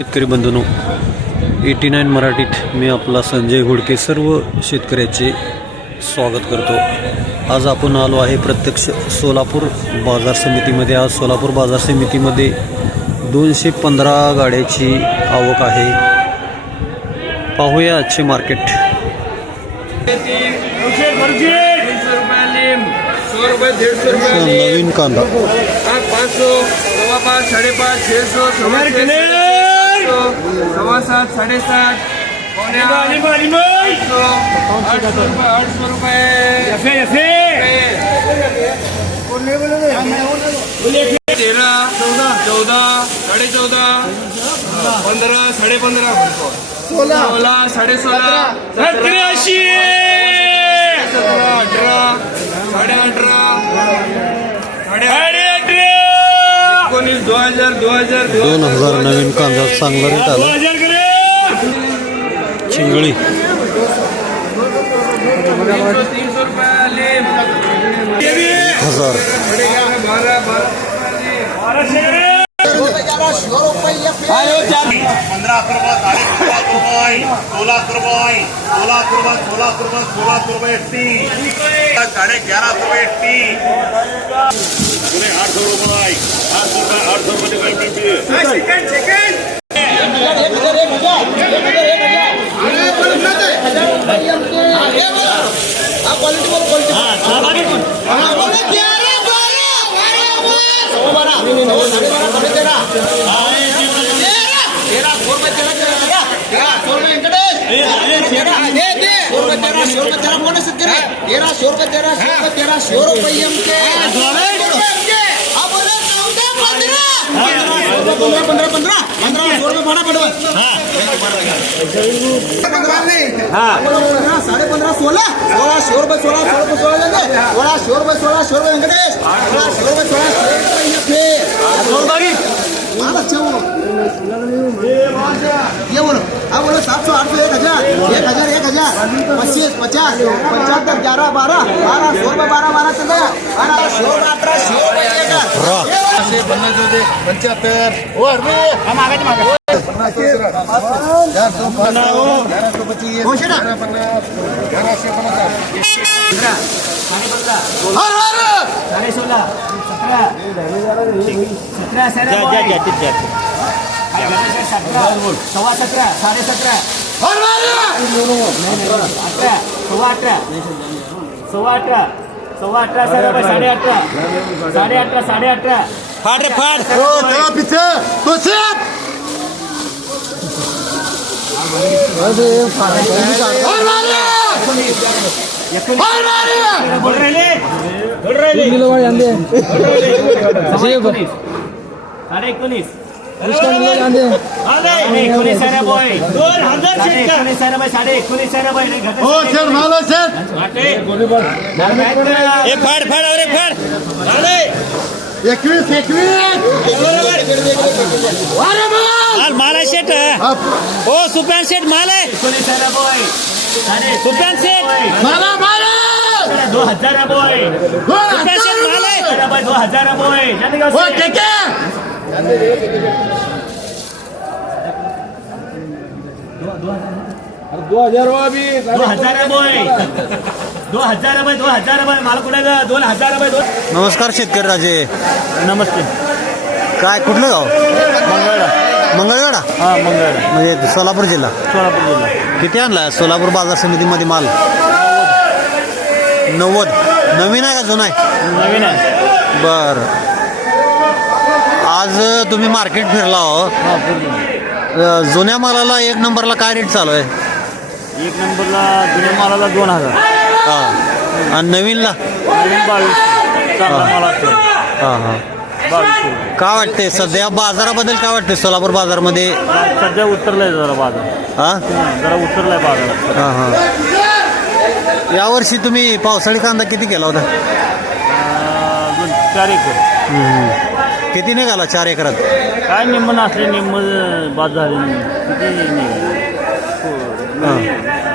शेतकरी बंधूंनो, 89 मराठीत मी आपला संजय घोडके सर्व शेतकऱ्याचे स्वागत करतो। आज आपण आलो आहे प्रत्यक्ष सोलापूर बाजार समितीमध्ये। आज सोलापूर बाजार समितीमध्ये 215 गाड्याची आवक आहे। पाहूया आजचे मार्केट। नवीन कांदा 500, 550, 550, 600, 7.5, 7.5, 800 रुपये 13, 14, 14.5, 15, 15.5, 16, 16.5, 17, 18, 2000 नवीन कांदा चांगला रेट आला। चिंगळी 1000 ये बोलो, हाँ बोलो 700, 800, 1000, 25, 50, 75, 11, 12, 100 रुपये 12 चल गया 75 और हम आगे माल आहे शेट हो सुप्यान शेट माल आहे सुप्यान शेट 2000 सुप्यान शेट माल आहे 2000 रुपये माल कुठे 2000 रुपये नमस्कार शेतकरी राजे। नमस्ते काय कुठलं गाव? मंगळवेढा। हा मंगळ म्हणजे सोलापूर जिल्हा। किती आणला सोलापूर बाजार समितीमध्ये माल? 90 नवीन आहे का जुना आहे? नवीन आहे। बर, आज तुम्ही मार्केट फिरला हो। जुन्या मालाला 1 नंबरला काय रेट चालू आहे? 1 नंबरला जुन्या मालाला 2000 हां, आणि नवीनला? नवीन 22 चांगला माल असतो। हां हां, 22 काय वाटते सध्या बाजाराबद्दल? काय वाटते सोलापूर बाजारमध्ये? सध्या उतरलाय जरा बाजार। हां जरा उतरलाय बाजार। हां हां, यावर्षी तुम्ही पावसाळी कांदा किती केला होता? 4 एकर। किती निघाला 4 एकरात? काय निम्म नसले निम्म बाद झाले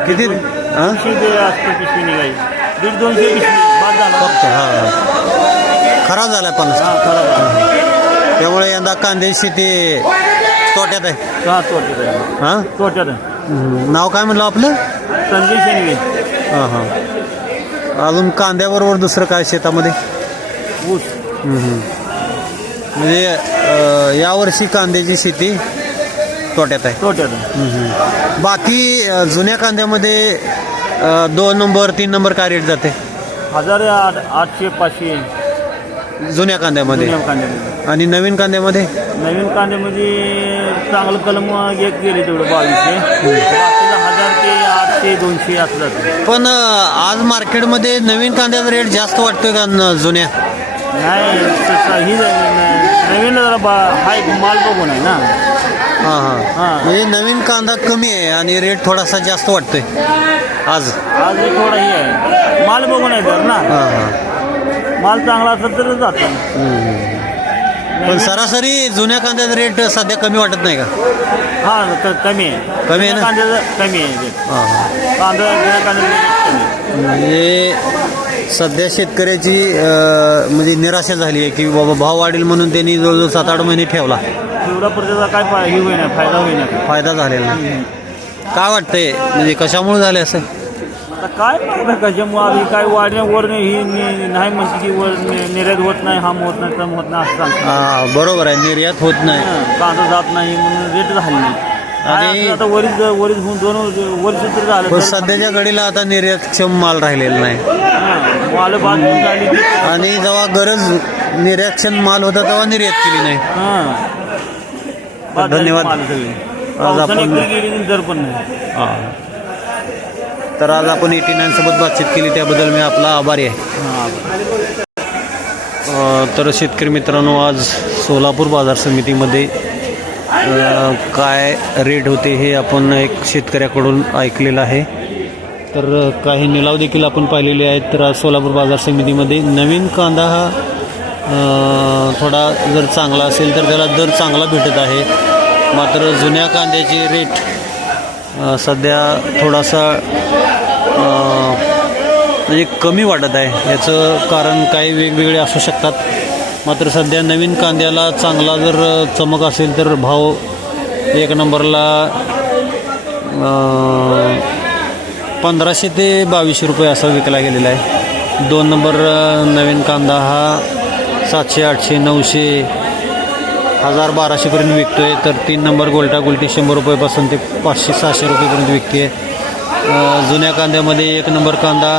किती किती? हां, पिशवी निघाली 150-200 पिशवी बाद झाला फक्त। हां, खराब झाला पण। हा खरं त्यामुळे यंदा कांद्याची शेती तोट्यात आहे? हा तोट्यात आहे. हां तोट्यात आहे. नाव काय म्हणलं आपलं? संजय शेंडगे. हां हां. अजून कांद्याबरोबर दुसरं काय शेतामध्ये? ऊस. म्हणजे यावर्षी कांद्याची शेती तोट्यात आहे. तोट्यात आहे. बाकी जुन्या कांद्यामध्ये 2 नंबर 3 नंबर काय रेट जाते 800 500 जुन्या कांद्यामध्ये? जुन्या कांद्यामध्ये. आणि नवीन कांद्यामध्ये? नवीन कांद्यामध्ये चांगलं कलम एक गेले तेवढं 2200. बाकीला 1000 ते 800 200 असं जातं. पण आज मार्केटमध्ये नवीन कांद्याचा रेट जास्त वाटतोय का जुन्या? नाही तसं ही नवीन जरा हाय माल बघून आहे ना. हां हां. हां. म्हणजे नवीन कांदा कमी आहे आणि रेट थोडासा जास्त वाटतोय आज. आज थोडा ही आहे माल बघून आहे तर ना. हां हां. माल चांगला असेल तर जातं. पण सरासरी जुन्या कांद्याचा रेट सध्या कमी वाटत नाही का? हा कमी आहे. कमी आहे ना? कांद्याचं कमी आहे ते. हां हां. कांदा जुन्या कांद्याचं कमी आहे. म्हणजे सध्या शेतकऱ्याची म्हणजे निराशा झाली आहे की बाबा भाव वाढेल म्हणून त्यांनी जवळजवळ 7-8 महिने ठेवला. एवढा प्रत्येका काय हे होईना फायदा होईना. फायदा झालेला नाही. काय वाटतंय म्हणजे कशामुळे झाले असं? आता काय कशामुळे आधी काय वाढण्यावर ही नाही म्हणते की वर निर्यात होत नाही हम होत नाही तम होत नाही असं सांगतात. हां बरोबर आहे. निर्यात होत नाही कांदा जात नाही म्हणून रेट झाली नाही. आणि आता वरीच होऊन 2 वर्ष तर झालं. पण सध्याच्या घडीला आता निर्यातक्षम माल राहिलेला नाही माल बाद होऊन झाली. आणि जेव्हा गरज निर्यातक्षम माल होता तेव्हा निर्यात केली नाही. धन्यवाद. आज आपण दर पण नाही. हां. तर आज आपण 89 सोबत बातचीत केली त्याबद्दल मी आपला आभारी आहे. तर शेतकरी मित्रांनो आज सोलापूर बाजार समितीमध्ये काय रेट होते हे आपण एक शेतकऱ्याकडून ऐकलेलं आहे. तर काही निलाव देखील आपण पाहिलेले आहेत. तर आज सोलापूर बाजार समितीमध्ये नवीन कांदा हा थोडा जर चांगला असेल तर त्याला दर चांगला भेटत आहे. मात्र जुन्या कांद्याचे रेट सध्या थोडासा म्हणजे कमी वाटत आहे. याचं कारण काही वेगवेगळे असू शकतात. मात्र सध्या नवीन कांद्याला चांगला जर चमक असेल तर भाव 1 नंबरला 1500 ते 2200 रुपये असा विकला गेलेला आहे. 2 नंबर नवीन कांदा हा 700 800 900 1000 1200पर्यंत विकतोय. तर 3 नंबर गोल्टा गुलटी 100 रुपयेपासून ते 500 600 रुपयेपर्यंत विकते. जुन्या कांद्यामध्ये 1 नंबर कांदा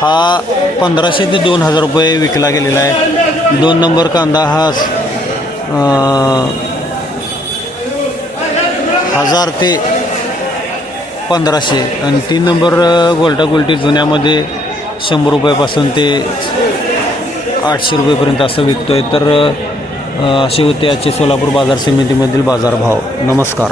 हा 1500 ते 2000 रुपये विकला गेलेला आहे. 2 नंबर कांदा हा 1000 ते 1500 आणि 3 नंबर गोल्टा गुलटी जुन्यामध्ये 100 रुपयापासून ते 800 रुपयेपर्यंत असं विकतोय. तर असे होते आजचे सोलापूर बाजार समितीमधील बाजारभाव. नमस्कार.